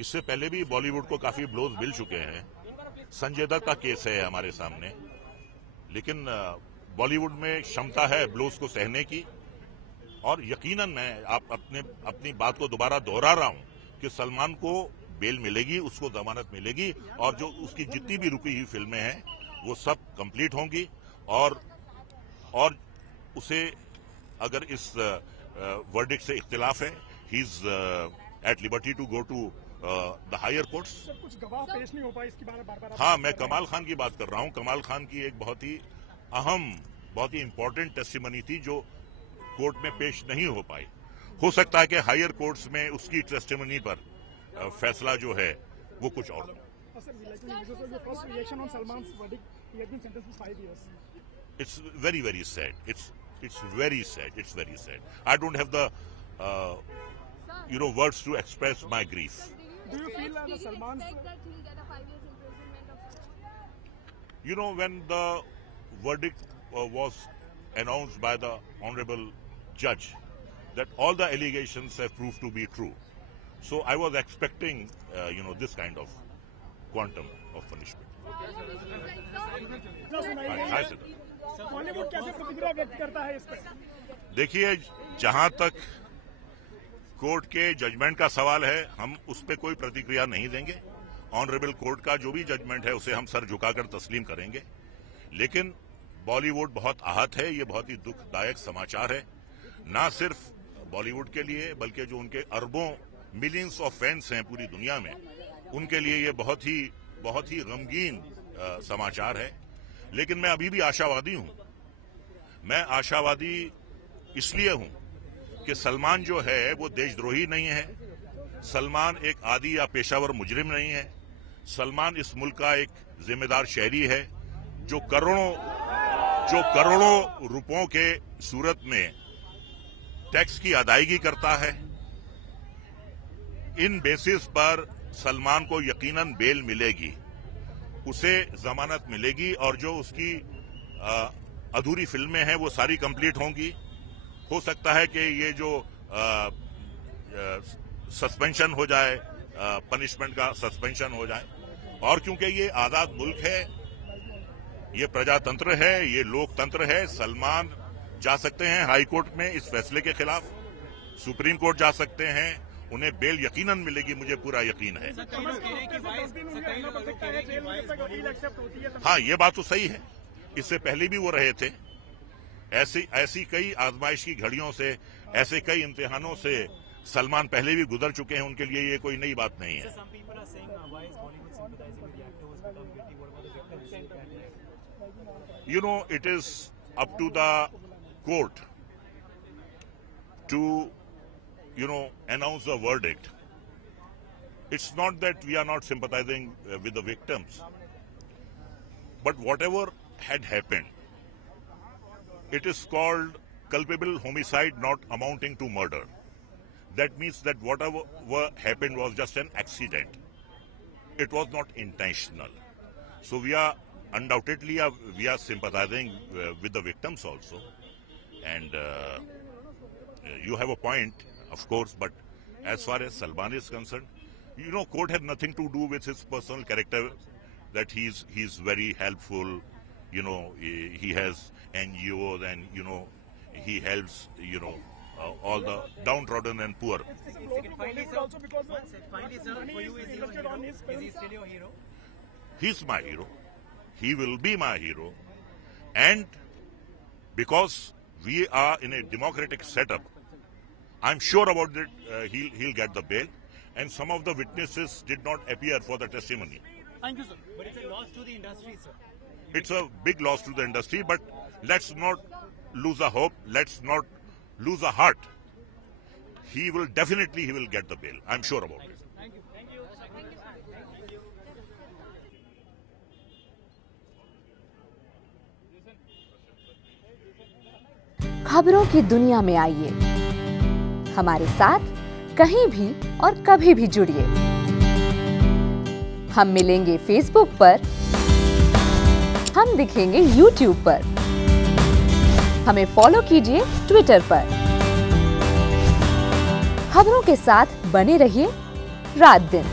इससे पहले भी बॉलीवुड को काफी ब्लोज मिल चुके हैं। संजय दत्त का केस है हमारे सामने, लेकिन बॉलीवुड में क्षमता है ब्लोज को सहने की। और यकीनन मैं अपनी बात को दोबारा दोहरा रहा हूं कि सलमान को बेल मिलेगी, उसको जमानत मिलेगी, और जो उसकी जितनी भी रुकी हुई फिल्में हैं वो सब कंप्लीट होंगी। और उसे अगर इस वर्डिक्ट से इख्तिलाफ है, he is at liberty to go to the higher courts. कुछ गवाह पेश नहीं हो पाए, इसकी बार हाँ, मैं कमाल खान की बात कर रहा हूं। कमाल खान की एक बहुत ही अहम, बहुत ही इंपॉर्टेंट टेस्टिमनी थी जो कोर्ट में पेश नहीं हो पाई। हो सकता है कि हायर कोर्ट्स में उसकी टेस्टिमनी पर फैसला जो है वो कुछ और हो। It's very, very sad. It's very sad. It's very sad. I don't have the words to express my grief. Do you feel that Salman when the verdict was announced by the honorable judge that all the allegations have proved to be true. So I was expecting this kind of quantum of punishment. Bollywood कैसे प्रतिक्रिया व्यक्त करता है इस पर? देखिए, जहां तक कोर्ट के जजमेंट का सवाल है, हम उस पर कोई प्रतिक्रिया नहीं देंगे। ऑनरेबल कोर्ट का जो भी जजमेंट है उसे हम सर झुकाकर तस्लीम करेंगे। लेकिन बॉलीवुड बहुत आहत है, ये बहुत ही दुखदायक समाचार है, ना सिर्फ बॉलीवुड के लिए बल्कि जो उनके अरबों मिलियंस ऑफ फैंस हैं पूरी दुनिया में, उनके लिए ये बहुत ही गमगीन समाचार है। लेकिन मैं अभी भी आशावादी हूं। मैं आशावादी इसलिए हूं कि सलमान जो है वो देशद्रोही नहीं है। सलमान एक आदी या पेशावर मुजरिम नहीं है। सलमान इस मुल्क का एक जिम्मेदार शहरी है जो करोड़ों रुपयों के सूरत में टैक्स की अदायगी करता है। इन बेसिस पर सलमान को यकीनन बेल मिलेगी, उसे जमानत मिलेगी, और जो उसकी अधूरी फिल्में हैं वो सारी कंप्लीट होंगी। हो सकता है कि ये जो सस्पेंशन हो जाए, पनिशमेंट का सस्पेंशन हो जाए। और क्योंकि ये आजाद मुल्क है, ये प्रजातंत्र है, ये लोकतंत्र है, सलमान जा सकते हैं हाई कोर्ट में इस फैसले के खिलाफ, सुप्रीम कोर्ट जा सकते हैं, उन्हें बेल यकीनन मिलेगी, मुझे पूरा यकीन है। हाँ, ये बात तो सही है। इससे पहले भी वो रहे थे। ऐसी कई आजमाइश की घड़ियों से, ऐसे कई इम्तिहानों से सलमान पहले भी गुजर चुके हैं। उनके लिए ये कोई नई बात नहीं है। It is up to the court to announce the verdict. It's not that we are not sympathizing with the victims, but whatever had happened, it is called culpable homicide not amounting to murder. That means that whatever happened was just an accident. It was not intentional. So we are undoubtedly sympathizing with the victims also. And you have a point, of course, but as far as Salman is concerned, court had nothing to do with his personal character, that he's very helpful, he has NGOs and, he helps, all the downtrodden and poor. Finally, sir, for you, is he still your hero? He's my hero. He will be my hero. And because we are in a democratic setup, I'm sure about that he'll get the bail. And some of the witnesses did not appear for the testimony. Thank you, sir. But it's a loss to the industry, sir. It's a big loss to the industry, but let's not lose a hope. Let's not lose a heart. He will get the bail. I'm sure about it. Thank you. Thank you. Thank you. खबरों की दुनिया में आइए, हमारे साथ कहीं भी और कभी भी जुड़िए। हम मिलेंगे फेसबुक पर, हम दिखेंगे यूट्यूब पर, हमें फॉलो कीजिए ट्विटर पर। खबरों के साथ बने रहिए रात दिन।